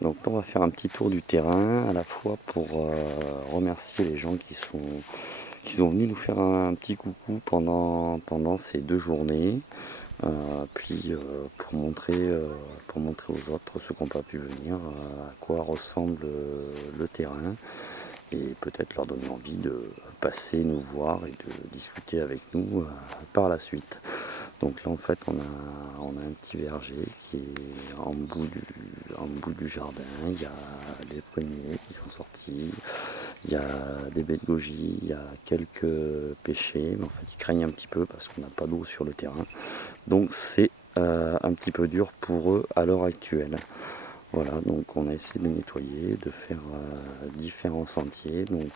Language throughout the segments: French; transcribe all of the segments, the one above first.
Donc là, on va faire un petit tour du terrain, à la fois pour remercier les gens qui sont venus nous faire un petit coucou pendant ces 2 journées, puis pour montrer aux autres, ceux qui n'ont pas pu venir, à quoi ressemble le terrain, et peut-être leur donner envie de passer nous voir et de discuter avec nous par la suite. Donc là en fait on a un petit verger qui est en bout du jardin, il y a des pruniers qui sont sortis, il y a des baies de goji, il y a quelques pêchers, mais en fait ils craignent un petit peu parce qu'on n'a pas d'eau sur le terrain. Donc c'est un petit peu dur pour eux à l'heure actuelle. Voilà, donc on a essayé de nettoyer, de faire différents sentiers. Donc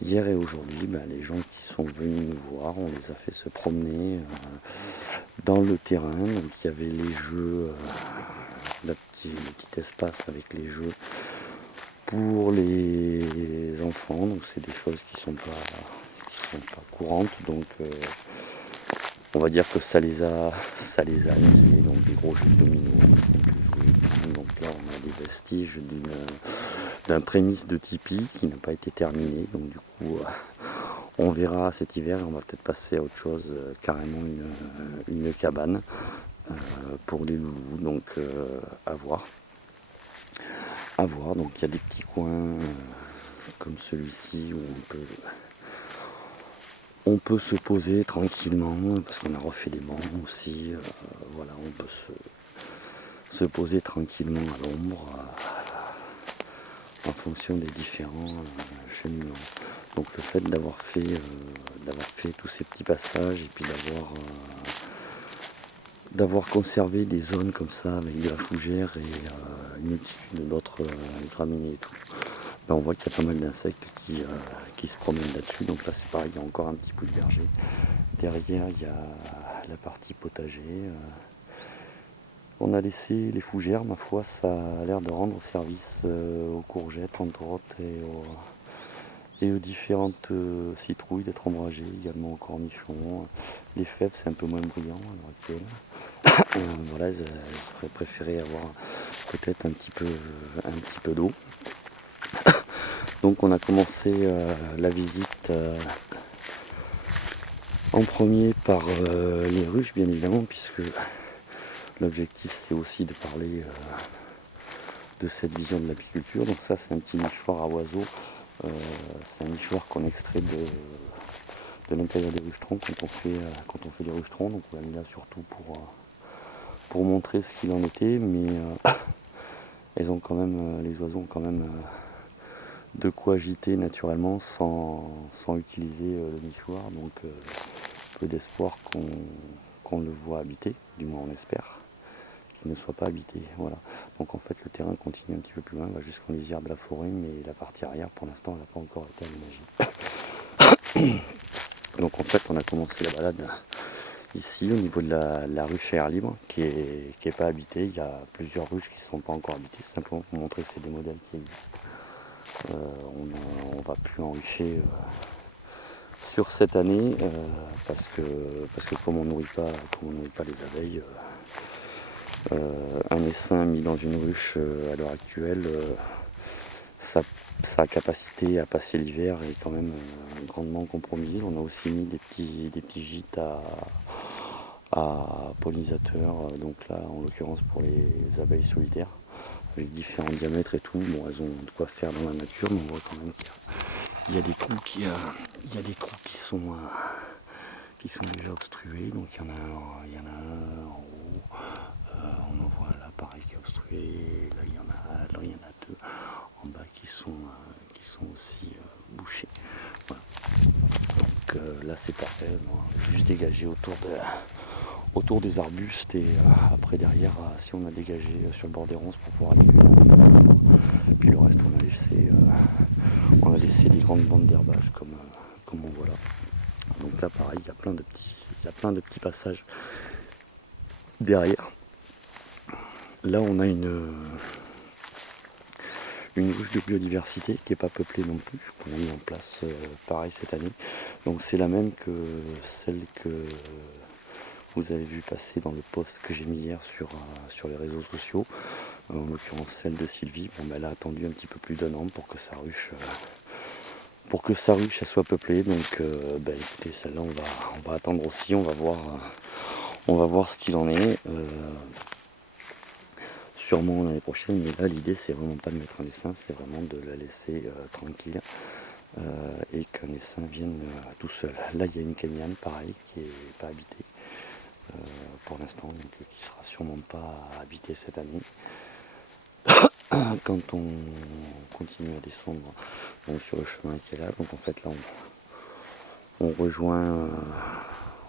hier et aujourd'hui, les gens qui sont venus nous voir, on les a fait se promener dans le terrain. Donc il y avait les jeux, le petit espace avec les jeux pour les enfants. Donc c'est des choses qui sont pas courantes. Donc on va dire que ça les a amusés. Donc des gros jeux de dominos. Donc là on a des vestiges d'un prémisse de Tipeee qui n'a pas été terminé. Donc du coup on verra cet hiver et on va peut-être passer à autre chose, carrément une cabane pour les loulous. Donc à voir. À voir. Donc il y a des petits coins comme celui-ci où on peut se poser tranquillement parce qu'on a refait des bancs aussi. Voilà, on peut se poser tranquillement à l'ombre en fonction des différents cheminements. Donc le fait d'avoir fait tous ces petits passages et puis d'avoir conservé des zones comme ça avec de la fougère et une multitude d'autres graminées et tout, on voit qu'il y a pas mal d'insectes qui se promènent là-dessus. Donc là c'est pareil, il y a encore un petit bout de verger. Derrière il y a la partie potager. On a laissé les fougères, ma foi, ça a l'air de rendre service aux courgettes entre autres et aux différentes citrouilles, d'être ombragées, également aux cornichons. Les fèves c'est un peu moins brillant à l'heure actuelle. Voilà, elles auraient préféré avoir peut-être un petit peu d'eau. Donc on a commencé la visite en premier par les ruches bien évidemment, puisque l'objectif c'est aussi de parler de cette vision de l'apiculture. Donc ça c'est un petit nichoir à oiseaux, c'est un nichoir qu'on extrait de l'intérieur des ruchetrons quand on fait des ruchetrons. Donc on l'a mis là surtout pour montrer ce qu'il en était, mais elles ont quand même, les oiseaux ont quand même de quoi agiter naturellement sans utiliser le nichoir. Donc peu d'espoir qu'on le voit habiter, du moins on espère qu'il ne soit pas habité. Voilà. Donc en fait le terrain continue un petit peu plus loin, va jusqu'en lisière de la forêt, mais la partie arrière pour l'instant elle n'a pas encore été aménagée. Donc en fait on a commencé la balade ici au niveau de la ruche à air libre qui est pas habitée. Il y a plusieurs ruches qui ne sont pas encore habitées, simplement pour montrer que c'est des modèles qui existent. On ne va plus enricher sur cette année parce que comme on nourrit pas les abeilles, un essaim mis dans une ruche à l'heure actuelle, sa capacité à passer l'hiver est quand même grandement compromise. On a aussi mis des petits gîtes à pollinisateurs, donc là en l'occurrence pour les abeilles solitaires, avec différents diamètres et tout. Bon, elles ont de quoi faire dans la nature, mais on voit quand même qu'il y a des trous qui sont déjà obstrués. Donc il y en a un en haut, on en voit là pareil qui est obstrué, là il y en a deux en bas qui sont aussi bouchés. Voilà. Donc là c'est parfait, juste dégagé autour des arbustes et après derrière si on a dégagé sur le bord des ronces pour pouvoir aller et puis le reste on a laissé des grandes bandes d'herbage comme on voit là. Donc là pareil il y a plein de petits passages derrière. Là on a une ruche de biodiversité qui n'est pas peuplée non plus, qu'on a mis en place pareil cette année. Donc c'est la même que celle que vous avez vu passer dans le post que j'ai mis hier sur les réseaux sociaux. en l'occurrence celle de Sylvie. Bon, elle a attendu un petit peu plus d'1 an pour que sa ruche elle soit peuplée. Donc écoutez, celle-là on va attendre aussi, on va voir ce qu'il en est. Sûrement l'année prochaine, mais là l'idée c'est vraiment pas de mettre un essaim, c'est vraiment de la laisser tranquille et qu'un essaim vienne tout seul. Là il y a une cagnane pareil qui est pas habitée pour l'instant, donc qui sera sûrement pas habitée cette année. Quand on continue à descendre donc, sur le chemin qui est là, donc en fait là on rejoint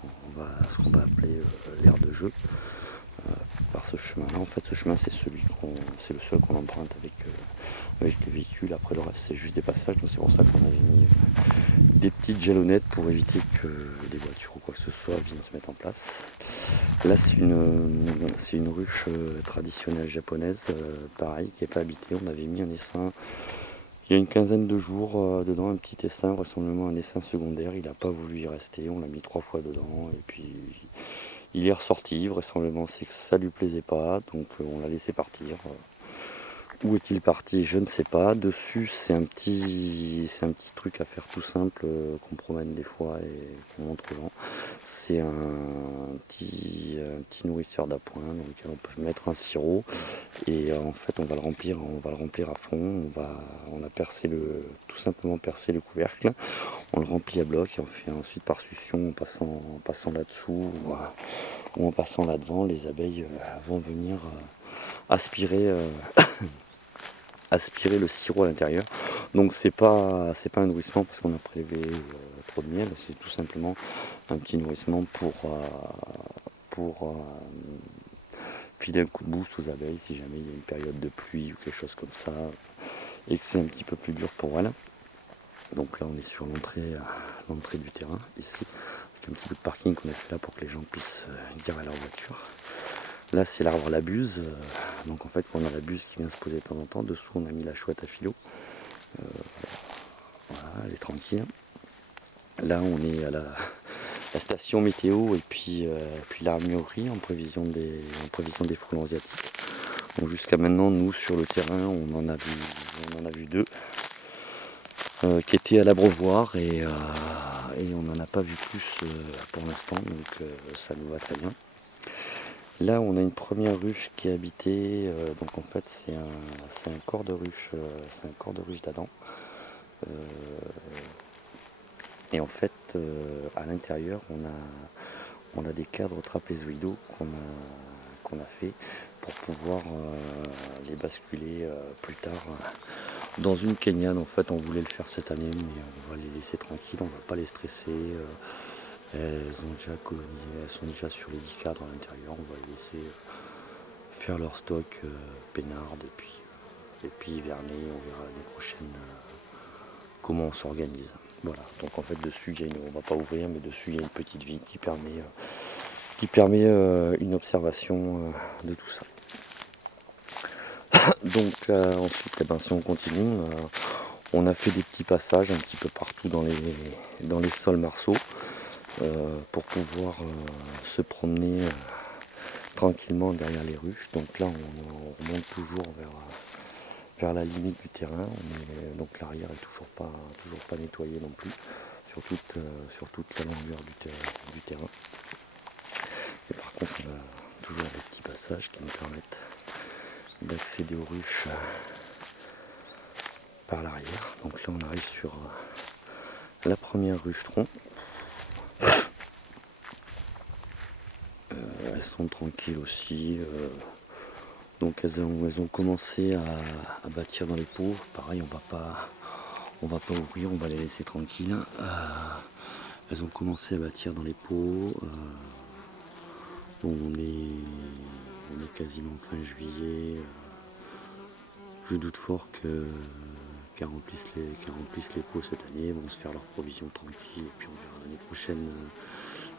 on va ce qu'on va appeler l'aire de jeu par ce chemin là. En fait ce chemin c'est le seul qu'on emprunte avec les véhicules. Après le reste c'est juste des passages, donc c'est pour ça qu'on avait mis des petites jalonnettes pour éviter que des voitures ou quoi que ce soit viennent se mettre en place. Là c'est une ruche traditionnelle japonaise, pareil, qui n'est pas habitée. On avait mis un essaim il y a une quinzaine de jours dedans, un petit essaim, vraisemblablement un essaim secondaire. Il n'a pas voulu y rester, on l'a mis 3 fois dedans et puis il est ressorti. Vraisemblablement c'est que ça lui plaisait pas, donc on l'a laissé partir. Où est-il parti? Je ne sais pas. Dessus, c'est un petit truc à faire tout simple qu'on promène des fois et qu'on montre aux gens. C'est un petit nourrisseur d'appoint dans lequel on peut mettre un sirop et en fait on va le remplir à fond. On a tout simplement percé le couvercle. On le remplit à bloc et on fait ensuite par succion en passant là-dessous ou en passant là-devant. Les abeilles vont venir aspirer le sirop à l'intérieur. Donc c'est pas un nourrissement parce qu'on a prélevé trop de miel, c'est tout simplement un petit nourrissement pour filer un coup de boost aux abeilles si jamais il y a une période de pluie ou quelque chose comme ça et que c'est un petit peu plus dur pour elles. Donc là on est sur l'entrée du terrain ici, avec un petit peu de parking qu'on a fait là pour que les gens puissent garer leur voiture. Là c'est l'arbre à la buse, donc en fait quand on a la buse qui vient se poser de temps en temps, dessous on a mis la chouette à filot, voilà, elle est tranquille. Là on est à la station météo et puis l'armurerie en prévision des frelons asiatiques. Donc jusqu'à maintenant nous sur le terrain on en a vu 2 qui étaient à l'abreuvoir et on n'en a pas vu plus pour l'instant, donc ça nous va très bien. Là on a une première ruche qui est habitée, donc en fait c'est un corps de ruche, d'Adam. Et en fait à l'intérieur on a des cadres trapézoïdaux qu'on a fait pour pouvoir les basculer plus tard dans une cagnane. En fait on voulait le faire cette année mais on va les laisser tranquilles, on va pas les stresser. Elles sont déjà sur les 10 cadres à l'intérieur, on va les laisser faire leur stock peinard et puis hiverner, on verra l'année prochaine comment on s'organise. Voilà, donc en fait dessus on va pas ouvrir, mais dessus il y a une petite vitre qui permet une observation de tout ça. Donc ensuite si on continue, on a fait des petits passages un petit peu partout dans les sols marceaux pour pouvoir se promener tranquillement derrière les ruches. Donc là on remonte toujours vers la limite du terrain, donc l'arrière est toujours pas nettoyé non plus sur toute la longueur du terrain. Et par contre on a toujours des petits passages qui nous permettent d'accéder aux ruches par l'arrière. Donc là on arrive sur la première ruche tronc. Elles sont tranquilles aussi. Donc elles ont commencé à bâtir dans les pots. Pareil, on va pas ouvrir, on va les laisser tranquilles. Elles ont commencé à bâtir dans les pots. On est quasiment fin juillet. Je doute fort qu'elles remplissent les pots cette année. Elles vont se faire leurs provisions tranquilles et puis on verra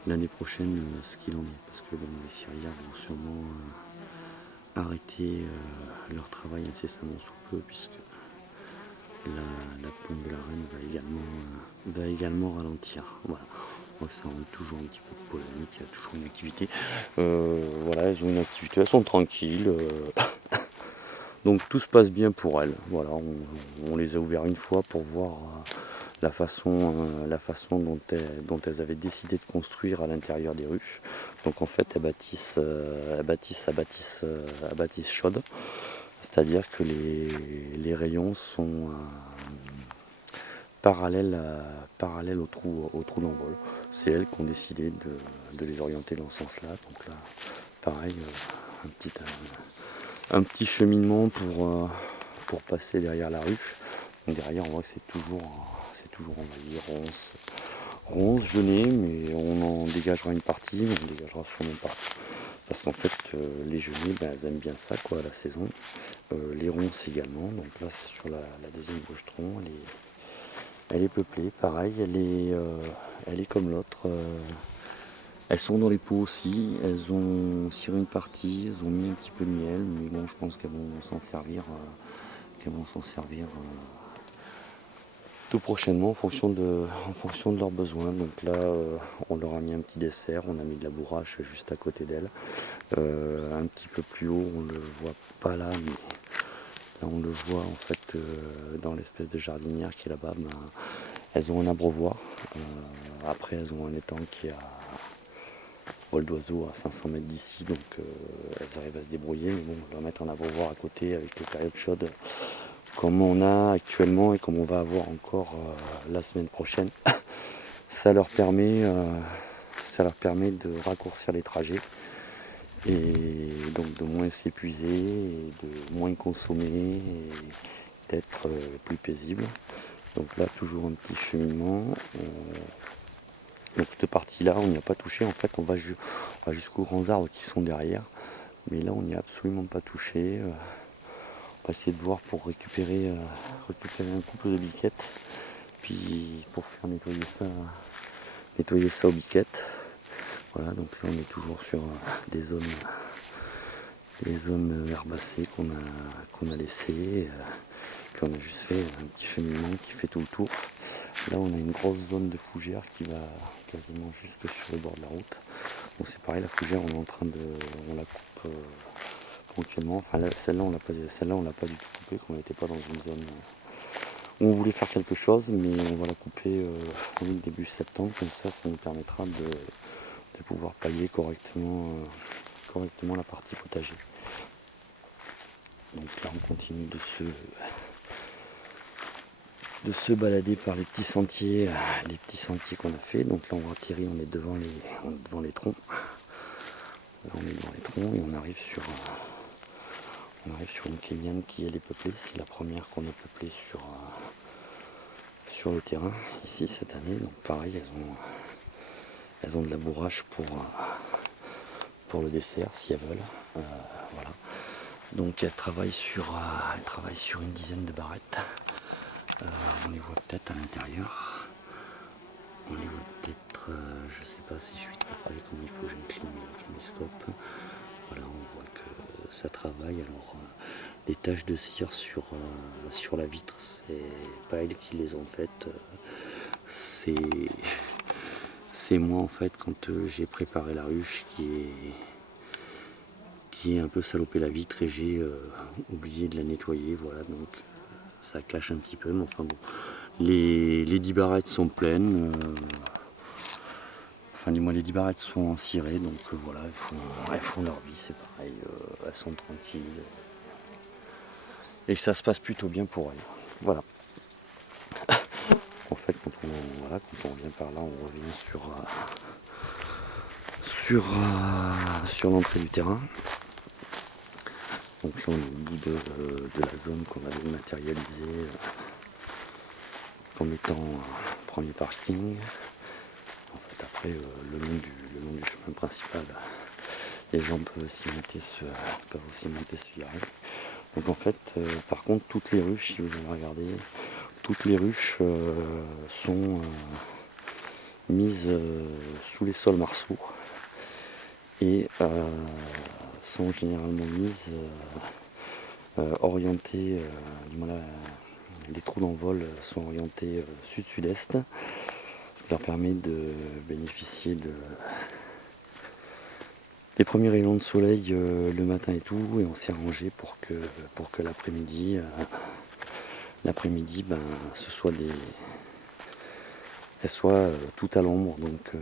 l'année prochaine ce qu'il en est. Parce que bon, les cirières vont sûrement arrêter leur travail incessamment sous peu puisque la pompe de la reine va également ralentir. Voilà. Donc ça rend toujours un petit peu de polémique, il y a toujours une activité. Voilà, elles ont une activité, elles sont tranquilles. Donc tout se passe bien pour elles. Voilà, on les a ouverts une fois pour voir la façon dont elles avaient décidé de construire à l'intérieur des ruches. Donc en fait, elles bâtissent à bâtisse chaude, c'est-à-dire que les rayons sont parallèles au trou d'envol. C'est elles qui ont décidé de les orienter dans ce sens-là. Donc là, pareil, un petit cheminement pour passer derrière la ruche. Donc derrière, on voit que c'est toujours, on va dire, ronce, genêt, mais on en dégagera une partie, mais on dégagera sûrement une partie. Parce qu'en fait, les genêts, elles aiment bien ça, quoi, à la saison. Les ronces également. Donc là, c'est sur la deuxième bouche-tronc. Elle est peuplée, pareil, elle est comme l'autre. Elles sont dans les pots aussi, elles ont ciré une partie, elles ont mis un petit peu de miel, mais bon, je pense qu'elles vont s'en servir, tout prochainement en fonction de leurs besoins. Donc là, on leur a mis un petit dessert, on a mis de la bourrache juste à côté d'elles. Un petit peu plus haut, on le voit pas là, mais là on le voit en fait dans l'espèce de jardinière qui est là-bas. Elles ont un abreuvoir. Après, elles ont un étang qui est à vol d'oiseau à 500 mètres d'ici, donc elles arrivent à se débrouiller. Mais bon, on va mettre un abreuvoir à côté avec les périodes chaudes comme on a actuellement et comme on va avoir encore la semaine prochaine. Ça leur permet de raccourcir les trajets et donc de moins s'épuiser, et de moins consommer et d'être plus paisible. Donc là, toujours un petit cheminement. Donc cette partie-là, on n'y a pas touché. En fait, on va jusqu'aux grands arbres qui sont derrière. Mais là, on n'y a absolument pas touché. On va essayer de voir pour récupérer un couple de biquettes. Puis pour faire nettoyer ça aux biquettes. Voilà, donc là, on est toujours sur des zones herbacées qu'on a laissées. Puis on a juste fait un petit cheminement qui fait tout le tour. Là, on a une grosse zone de fougère qui va quasiment juste sur le bord de la route. Bon, c'est pareil, la fougère, on est en train on la coupe ponctuellement. Enfin, celle-là, on l'a pas du tout coupée, qu'on n'était pas dans une zone où on voulait faire quelque chose, mais on va la couper début septembre. Comme ça nous permettra de pouvoir pailler correctement la partie potager. Donc là, on continue de se balader par les petits sentiers qu'on a fait. Donc là, on atterrit, on est devant les troncs. Là, on est devant les troncs et on arrive sur une kéniane qui elle est peuplée. C'est la première qu'on a peuplée sur le terrain ici cette année. Donc pareil, elles ont de la bourrache pour le dessert si elles veulent. Voilà. Donc elles travaillent sur une dizaine de barrettes. On les voit peut-être à l'intérieur. On les voit peut-être, je sais pas si je suis très près comme il faut, j'ai une caméscope. Voilà, on voit que ça travaille. Alors les taches de cire sur la vitre, c'est pas elles qui les ont faites. C'est moi en fait quand j'ai préparé la ruche qui est un peu salopé la vitre et j'ai oublié de la nettoyer. Voilà, donc ça clash un petit peu, mais enfin bon. Les 10 barrettes sont pleines. Enfin, du moins, les 10 barrettes sont cirées, donc voilà, elles font leur vie, c'est pareil, elles sont tranquilles. Et ça se passe plutôt bien pour elles. Voilà. En fait, quand on vient par là, on revient sur l'entrée du terrain. Donc là, on est au bout de la zone qu'on avait matérialisée comme étant premier parking. En fait, après, le long du chemin principal, les gens peuvent aussi monter ce virage. Donc en fait, par contre, toutes les ruches, si vous avez regardé, toutes les ruches sont mises sous les sols marceaux et sont généralement mises orientées, les trous d'envol sont orientés sud-sud-est, ce qui leur permet de bénéficier les premiers rayons de soleil le matin et tout, et on s'est arrangé pour que l'après-midi, ben, ce soit elle soit tout à l'ombre. Donc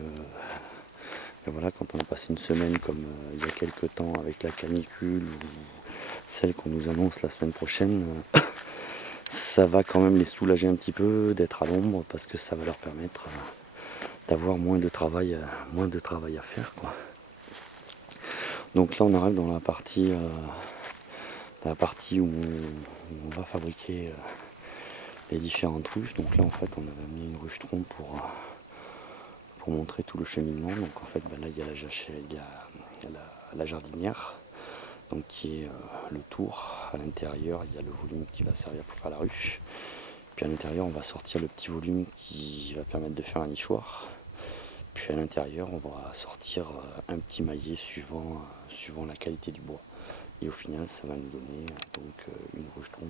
et voilà, quand on a passé une semaine comme il y a quelques temps avec la canicule ou celle qu'on nous annonce la semaine prochaine, ça va quand même les soulager un petit peu d'être à l'ombre, parce que ça va leur permettre d'avoir moins de travail à faire, quoi. Donc là on arrive dans la partie où on va fabriquer les différentes ruches. Donc là en fait on avait mis une ruche-tronc pour montrer tout le cheminement. Donc en fait ben là il y a la jardinière, donc qui est le tour. À l'intérieur il y a le volume qui va servir pour faire la ruche. Puis à l'intérieur on va sortir le petit volume qui va permettre de faire un nichoir. Puis à l'intérieur on va sortir un petit maillet suivant la qualité du bois. Et au final ça va nous donner donc une ruche-tronc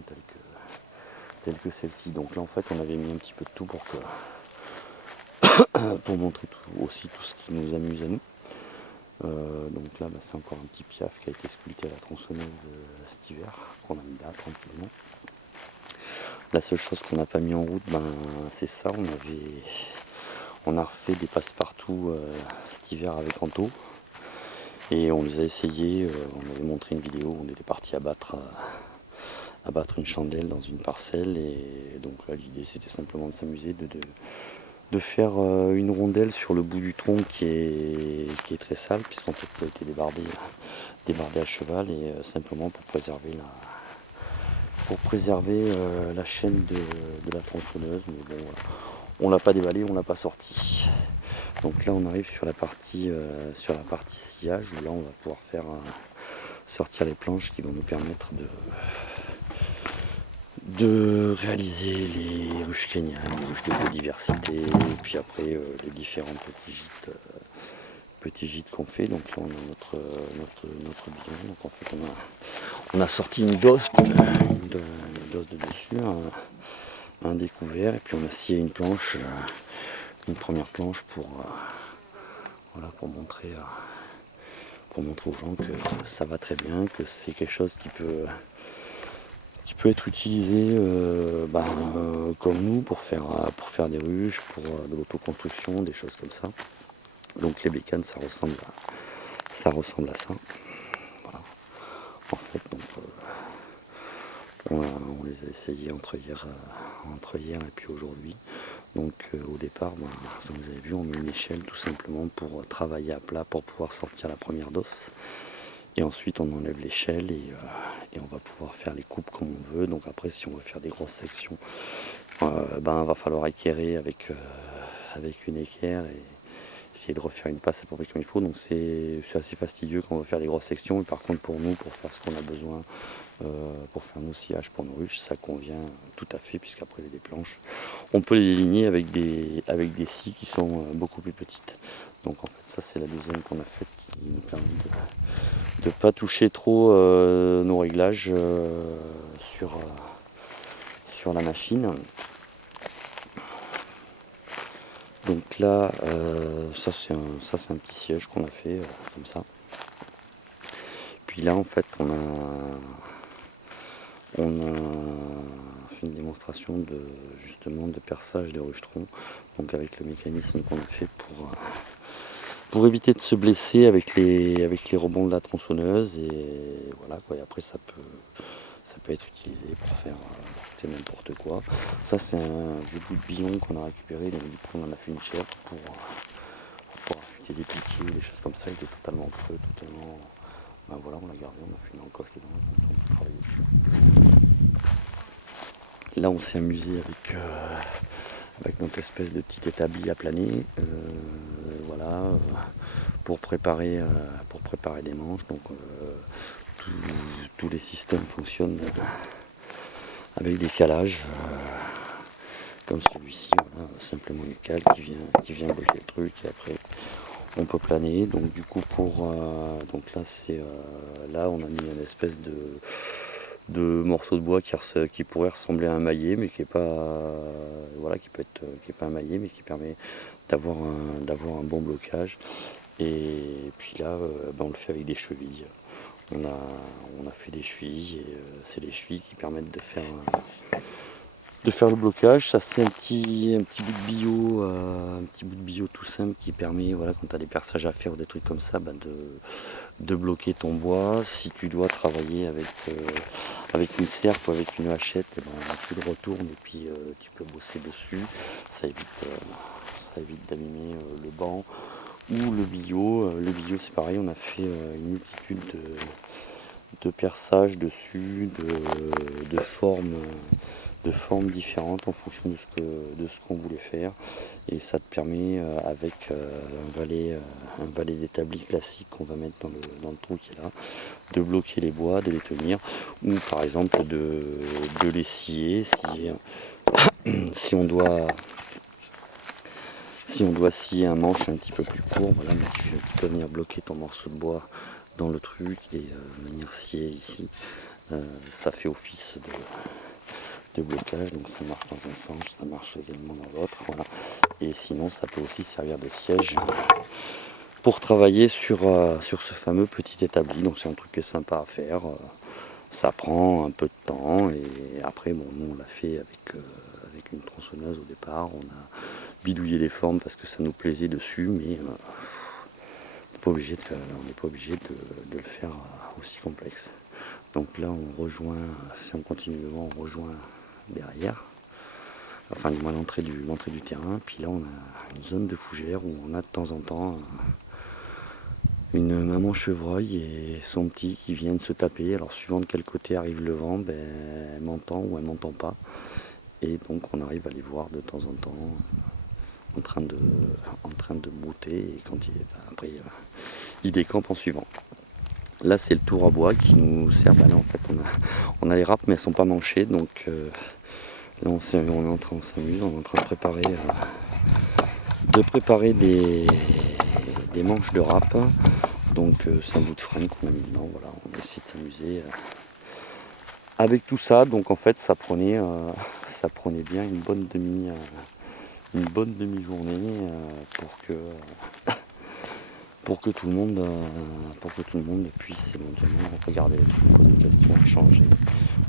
telle que celle-ci. Donc là en fait on avait mis un petit peu de tout pour montrer aussi tout ce qui nous amuse à nous. Donc là c'est encore un petit piaf qui a été sculpté à la tronçonneuse cet hiver, qu'on a mis là tranquillement. La seule chose qu'on n'a pas mis en route, c'est ça, on a refait des passe-partout cet hiver avec Anto. Et on les a essayés, on avait montré une vidéo, on était parti abattre une chandelle dans une parcelle. Et donc là l'idée c'était simplement de s'amuser, de faire une rondelle sur le bout du tronc qui est très sale, puisqu'en fait ça a été débardé à cheval, et simplement pour préserver la chaîne de la tronçonneuse. Mais bon, on l'a pas déballé, on l'a pas sorti. Donc là on arrive sur la partie sillage, où là on va pouvoir faire sortir les planches qui vont nous permettre de réaliser les ruches kenyans, les ruches de biodiversité, et puis après les différents petits gîtes qu'on fait. Donc là on a notre bidon. Donc en fait on a sorti une dose de dessus, un découvert, et puis on a scié une planche, une première planche pour montrer aux gens que ça va très bien, que c'est quelque chose qui peut être utilisé comme nous pour faire des ruches, pour de l'autoconstruction, des choses comme ça. Donc les bécanes ça ressemble à ça. Voilà. En fait donc on les a essayés entre hier et puis aujourd'hui. Donc au départ, comme vous avez vu, on met une échelle tout simplement pour travailler à plat, pour pouvoir sortir la première d'os. Et ensuite on enlève l'échelle et on va pouvoir faire les coupes comme on veut. Donc après si on veut faire des grosses sections, va falloir équerrer avec une équerre et essayer de refaire une passe à peu près comme il faut. Donc c'est assez fastidieux quand on veut faire des grosses sections. Mais par contre pour nous, pour faire ce qu'on a besoin, pour faire nos sillages pour nos ruches, ça convient tout à fait, puisqu'après les planches, on peut les ligner avec des scies qui sont beaucoup plus petites. Donc en fait ça c'est la deuxième qu'on a faite, qui nous permet de ne pas toucher trop nos réglages sur la machine. Donc là ça c'est un petit siège qu'on a fait comme ça. Puis là en fait on a fait une démonstration de perçage de ruche-tronc, donc avec le mécanisme qu'on a fait pour éviter de se blesser avec les rebonds de la tronçonneuse. Et voilà quoi. Et après ça peut être utilisé pour faire n'importe quoi. Ça c'est un vieux bout de billon qu'on a récupéré, donc du coup on en a fait une chaire pour affûter des piquets, des choses comme ça. Il était totalement creux, totalement. Voilà, on l'a gardé, on a fait une encoche dedans, comme ça on peut travailler dessus. Là on s'est amusé avec notre espèce de petit établi à planer, pour préparer des manches. Donc tous les systèmes fonctionnent avec des calages comme celui-ci, voilà, simplement une cale qui vient bloquer le truc, et après on peut planer. Donc du coup donc là on a mis une espèce de morceau de bois qui pourrait ressembler à un maillet, mais qui est pas qui est pas un maillet, mais qui permet d'avoir un bon blocage. Et puis là, on le fait avec des chevilles. On a fait des chevilles et c'est les chevilles qui permettent de faire le blocage. Ça c'est un petit bout de bio tout simple qui permet, voilà, quand tu as des perçages à faire ou des trucs comme ça, de bloquer ton bois. Si tu dois travailler avec une serpe ou avec une hachette, tu le retournes et puis tu peux bosser dessus. Ça évite d'abîmer le banc ou le bio. Le bio c'est pareil, on a fait une multitude de perçages dessus, de formes différentes en fonction de ce qu'on voulait faire. Et ça te permet avec un valet d'établi classique qu'on va mettre dans le trou qui est là, de bloquer les bois, de les tenir, ou par exemple de les scier si on doit scier un manche un petit peu plus court, voilà, mais tu peux venir bloquer ton morceau de bois dans le truc et venir scier ici. Ça fait office de blocage, donc ça marche dans un sens, ça marche également dans l'autre, voilà. Et sinon ça peut aussi servir de siège pour travailler sur ce fameux petit établi. Donc c'est un truc qui est sympa à faire, ça prend un peu de temps et après bon, nous on l'a fait avec une tronçonneuse au départ, on a bidouillé les formes parce que ça nous plaisait dessus, mais on n'est pas obligé de le faire aussi complexe. Donc là on rejoint, si on continue devant, on rejoint derrière, enfin du moins l'entrée du terrain. Puis là on a une zone de fougère où on a de temps en temps une maman chevreuil et son petit qui viennent se taper. Alors suivant de quel côté arrive le vent, elle m'entend ou elle m'entend pas, et donc on arrive à les voir de temps en temps en train de brouter, et quand après il décampe en suivant. Là c'est le tour à bois qui nous sert. Là en fait on a les râpes mais elles sont pas manchées, donc là on est en train de s'amuser, on est en train de préparer des manches de râpes. Donc c'est un bout de frein qu'on a mis dedans, voilà, on a essayé de s'amuser avec tout ça. Donc en fait ça prenait bien une bonne demi-journée pour que tout le monde puisse éventuellement regarder les trucs, poser des questions, échanger.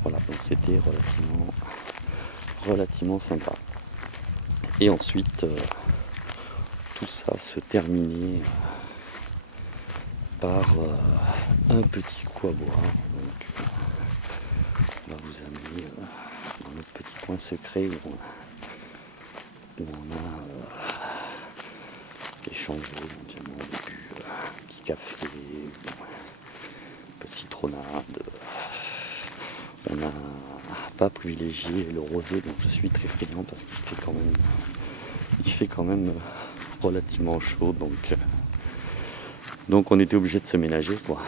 Voilà, donc c'était relativement sympa. Et ensuite tout ça se terminait par un petit coup à boire. Donc on va vous amener dans notre petit coin secret où on a échangé éventuellement un petit café, une petite citronnade. On n'a pas privilégié le rosé, donc je suis très friand parce qu'il fait quand même relativement chaud, donc on était obligé de se ménager, quoi.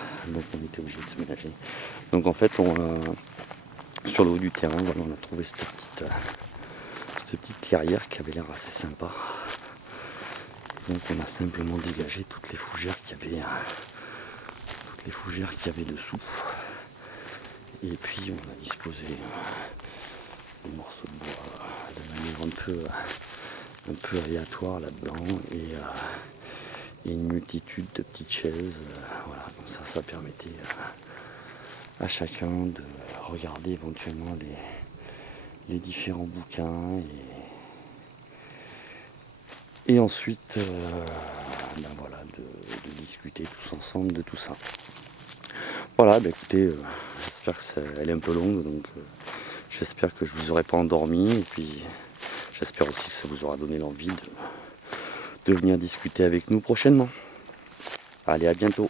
Donc en fait sur le haut du terrain, voilà, on a trouvé cette petite clairière qui avait l'air assez sympa. Donc on a simplement dégagé toutes les fougères qu'il y avait dessous. Et puis on a disposé des morceaux de bois de manière un peu aléatoire là-dedans, et une multitude de petites chaises. Voilà, donc ça permettait à chacun de regarder éventuellement les différents bouquins et ensuite voilà, de discuter tous ensemble de tout ça. Voilà, écoutez, j'espère qu'elle est un peu longue, donc j'espère que je vous aurai pas endormi, et puis j'espère aussi que ça vous aura donné l'envie de venir discuter avec nous prochainement. Allez, à bientôt.